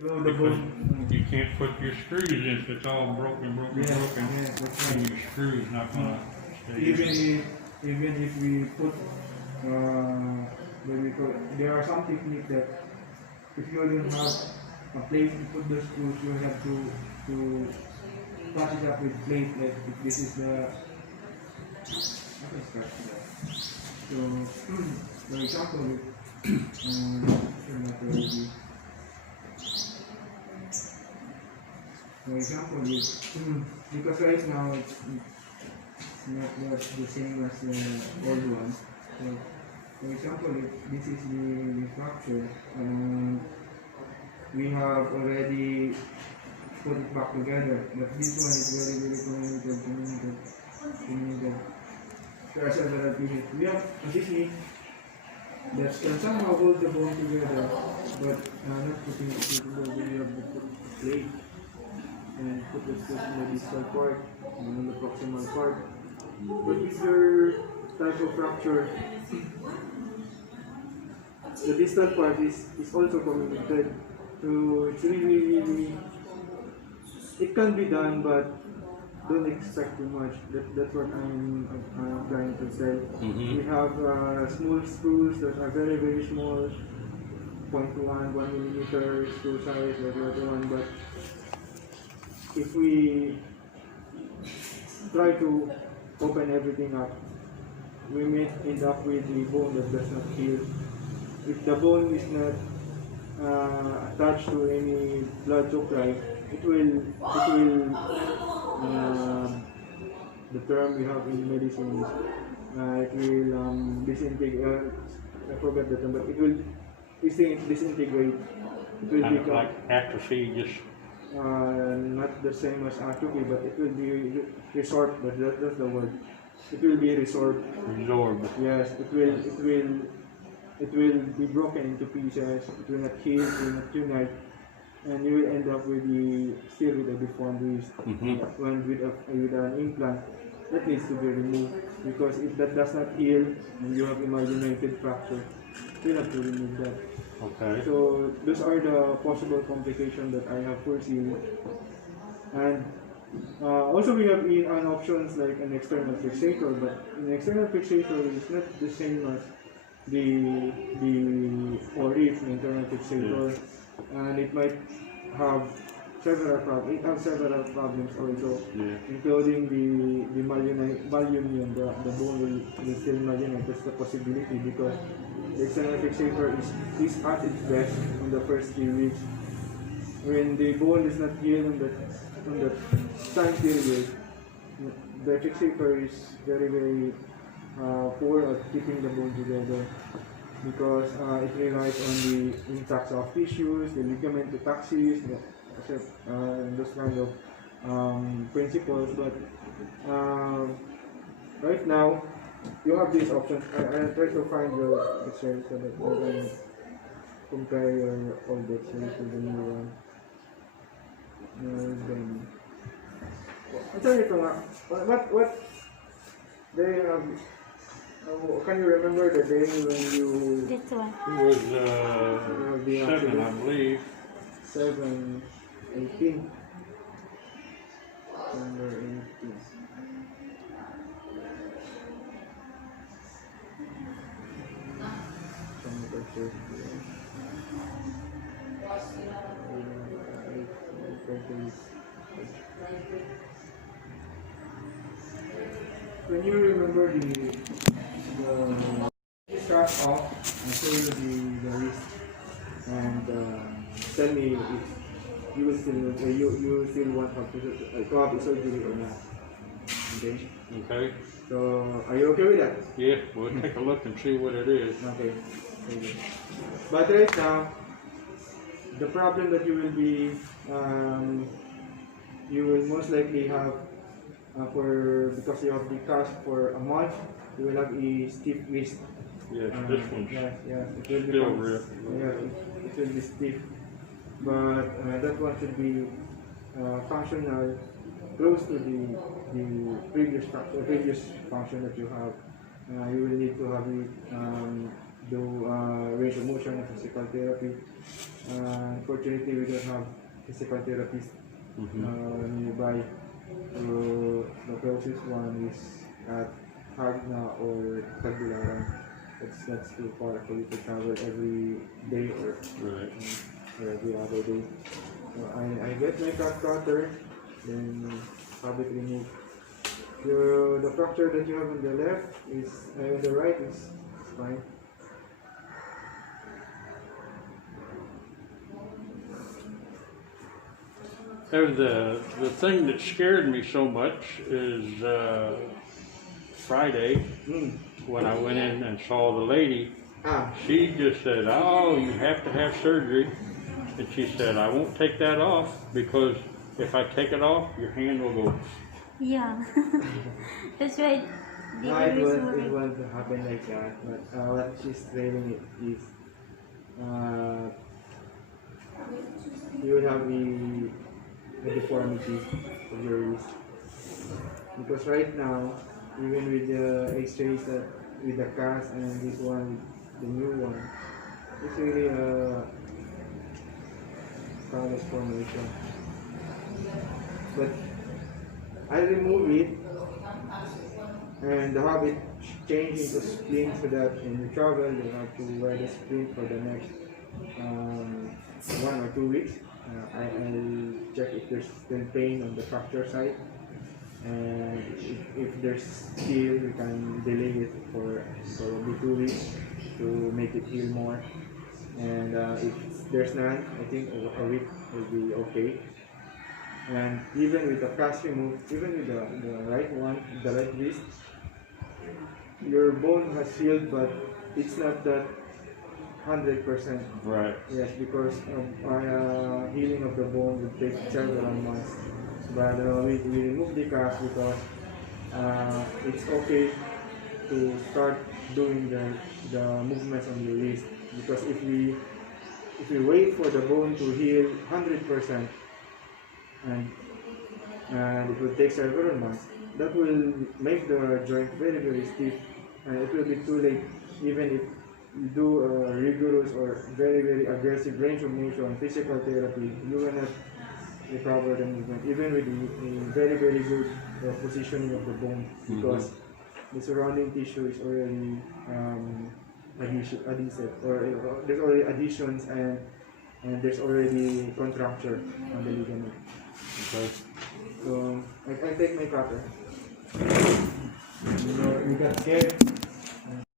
Below the Because bone. you can't put your screws in if it's all broken, Yeah, that's right. and your screw's not gonna stay Even in. if we put what we call there are some techniques that if you don't have a plate to put the screws, you have to touch it up with plate. Like if this is the what is that? So for example, turn that already. For example, because right now it's not the same as the old one. So, for example, if this is the structure, we have already put it back together. But this one is very communicated. There are several pieces. We have a technique that can somehow hold the bone together, but not putting it together. We have to put the plate and put the screws in the distal part and on the proximal part. But if your type of fracture, the distal part is also communicated. So it's really, it can be done, but don't expect too much. That's what I'm trying to say. We have small screws that are very small, 0.1, 1 millimeter screw size, like one. But if we try to open everything up, we may end up with the bone that does not heal. If the bone is not attached to any blood supply, it will the term we have in medicine is it will disintegrate. I forgot the term, but it will disintegrate. It will Kind of become like atrophy, just not the same as atrophy, but it will be resort. But that's the word. It will be resort. resorbed. Yes, it will be broken into pieces. It will not heal. It will not unite, and you will end up with still with a deformed wrist. When with an implant that needs to be removed, because if that does not heal and you have imaginated fracture, you have to remove that. Okay. So those are the possible complications that I have foreseen. And also we have an options like an external fixator, but an external fixator is not the same as the or if an internal fixator, and it might have several problems. It has several problems also, including the malunion. The bone will still malunate. That's the possibility because the external fixator is at its best in the first 3 weeks. When the bone is not healed in that time period, the fixator is very poor at keeping the bone together because it relies on the intact soft tissues, the ligament taxis, those kind of principles. But right now, you have these options. I try to find the X-ray so that you can compare your old X-ray to the new one. Then, sorry, what they have? Can you remember the day when you? This one. It was 7, I believe. 7/18. Number 18. When you remember the start off and show you the wrist and tell me if you will still you still want to have surgery or not. Okay. Okay. So are you okay with that? Yeah, we'll take a look and see what it is. Okay. But right now, the problem that you will be you will most likely have because you have the cast for a month, you will have a stiff wrist. Yes, this one's Yes, it will still become, real. yeah, it will be stiff, but that one should be functional, close to the previous function that you have. You will need to have it do range of motion and physical therapy. Unfortunately, we don't have physical therapists nearby. So the closest one is at Hagna or Tagbilaran. That's too far for you to travel every day or every other day. So I get my calf cutter, then have it removed. The fracture that you have on the left is on the right is fine. The thing that scared me so much is Friday when I went in and saw the lady. She just said, "Oh, you have to have surgery," and she said, "I won't take that off because if I take it off, your hand will go." Yeah, that's right. No, it won't happen like that. But what she's training it is, you will have a deformity of your wrist. Because right now, even with the X-rays with the cast and this one, the new one, it's really a callus formation. But I remove it and have it change into splint so that when you travel, you have to wear the splint for the next 1 or 2 weeks. I'll check if there's still pain on the fracture side, and if there's still, we can delay it for probably 2 weeks to make it heal more. And if there's none, I think a week will be okay. And even with the cast removed, even with the right one, the right wrist, your bone has healed, but it's not that 100%. Right. Yes, because healing of the bone will take several months. But we remove the cast because it's okay to start doing the movements on the wrist. Because if we wait for the bone to heal 100%, and it will take several months, that will make the joint very, very stiff, and it will be too late. Even if you do a rigorous or very, very aggressive range of motion physical therapy, you will not recover the movement, even with the very, very good positioning of the bone, because the surrounding tissue is already adhesive, or there's already adhesions, and there's already contracture on the ligament. Okay. So I take my cutter. You got scared.